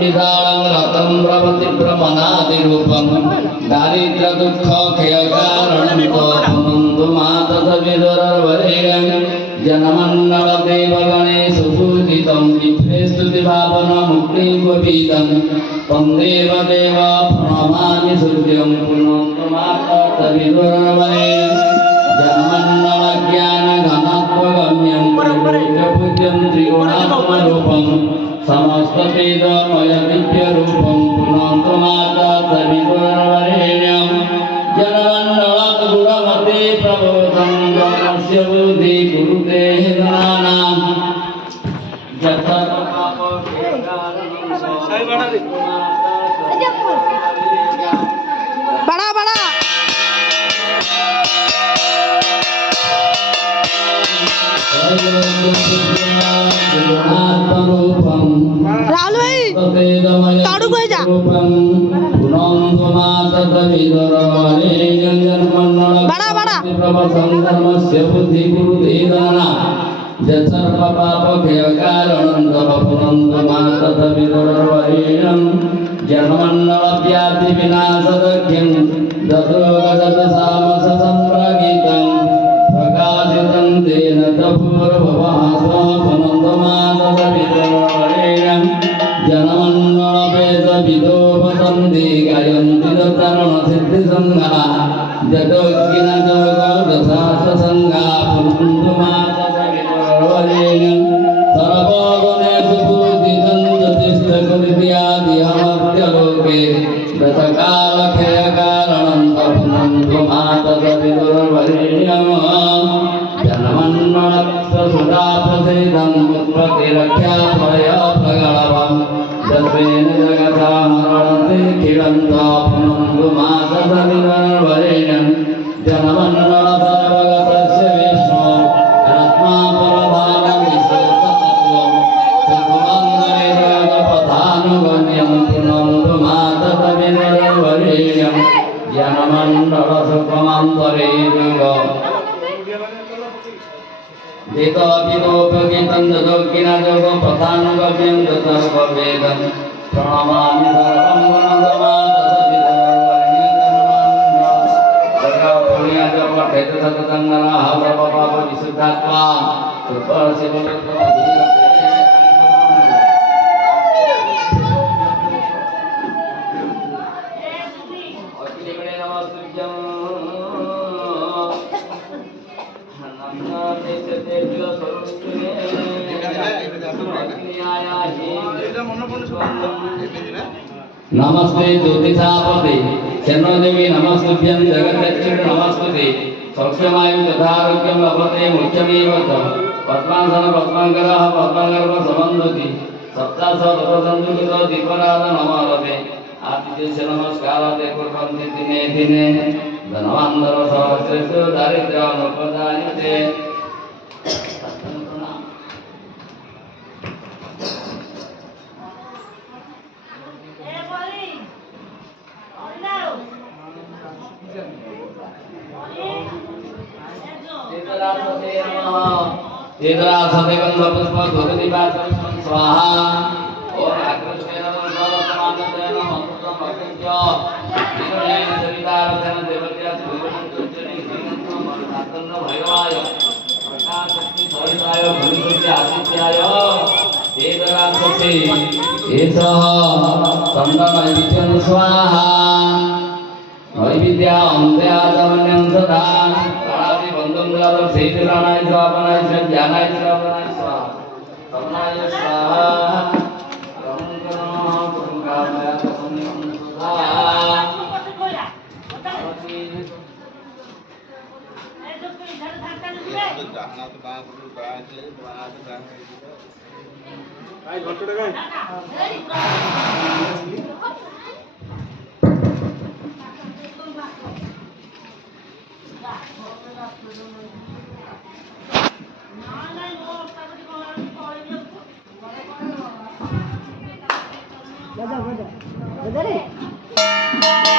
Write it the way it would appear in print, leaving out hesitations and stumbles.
विशालं रतं प्रवति प्रमनादिरूपं दारिद्र्य दुःख क्षयकारणं पुनन्तु मातसविदुरवरेण्यं जनमण्डल देवगणेषु पूजितं विश्वे स्तुतिभावनमुक्तिगोपीतं तं देवदेव प्रणमामि सूर्यं पुनन्तु मातसविदुरवरेण्यं जनमण्डलज्ञानघनत्वगम्यं पूज्यं त्रिगुणात्मरूपं समस्तवेदमय दिव्यरूपं पुनन्तु मातसविदुरवरेण्यं जनमण्डलगुणमते प्रबोधं गणस्य बुद्धि कुरुते गणानां बड़ा बड़ा राहुल भाई ताड़ू को जा बड़ा बड़ा जनमण्डलव्याधि विनाशदख्यं दशोगजसामसम्प्रगीतं प्रकाशितं तेन तपूर्भवः स्वपुनन्दमातसवितुरवरेण्यं जनमण्डलवेदविदोपसन्धि गायन्ति तरुणसिद्धिसङ्घा जगोज्ञिनजोगदशास्त्रसङ्घा पुनन्तु मातसवितुरवरेण्यं सर्वगुणेषु पूजितं ज्योतिष्ठकुलित्यादिहमत्यलोके दशकालक्षयकारणं पुनन्तु मातसवितुरवरेण्यं जनमण्डलस्य सुधा प्रसिद्धं उत्पत्तिरक्षाफलप्रगणवं दर्शेन जगता मरणते खिलन्तो पुनन्तु मातसवितुरवरेण्यं जनमण्डलसर्वगतस्य विष्णो रत्नापरधानविशेषतत्त्वं सुखमङ्गलयोगपथानुगम्यं पुनन्तु मातसवितुरवरेण्यं जनमण्डलसुखमान्तरे वेदोपगीतं ददोज्ञिनजोगपथानुगम्यं सर्ववेदं प्रणमामि सर्वं पुनन्दमातसवितुरवरेण्यं पठेत सततं नरः सर्वपापविशुद्धात्मा नमस्ते ज्योतिषापते शरणोदेवी नमस्तुभ्यं जगद्रक्षिण नमस्तुते सौख्यमायु तथारोग्यं लभते मोक्षमेव च पद्मासन पद्माकरः पद्मगर्भ समन्दति सप्तासवसन्तुकृतो दीपराध नमरते आदित्यस्य नमस्कारते कुर्वन्ति दिने दिने धनवान्दरसहस्रेषु दारिद्र्यानुपदायते स्वाहा और आकृष्टेन सर्वसमानतेन मंत्रमग्निज्ञ विष्णुनेन सवितारतेन देवत्या सूर्यमंत्रजनि श्रीमन्त्रं मनसातन्न भैरवाय प्रकाशक्ति सहिताय भूमिसुत्य आदित्याय वेदराक्षसे एषः चन्दनैवेद्यं स्वाहा नैवेद्या अन्त्याचमन्यं सदा प्राणादि बन्धुं द्वारा सेतुराणाय स्वापनाय ज्ञानाय स्वापनाय स्वाहा तमनाय स्वाहा बजा बजा बजा रे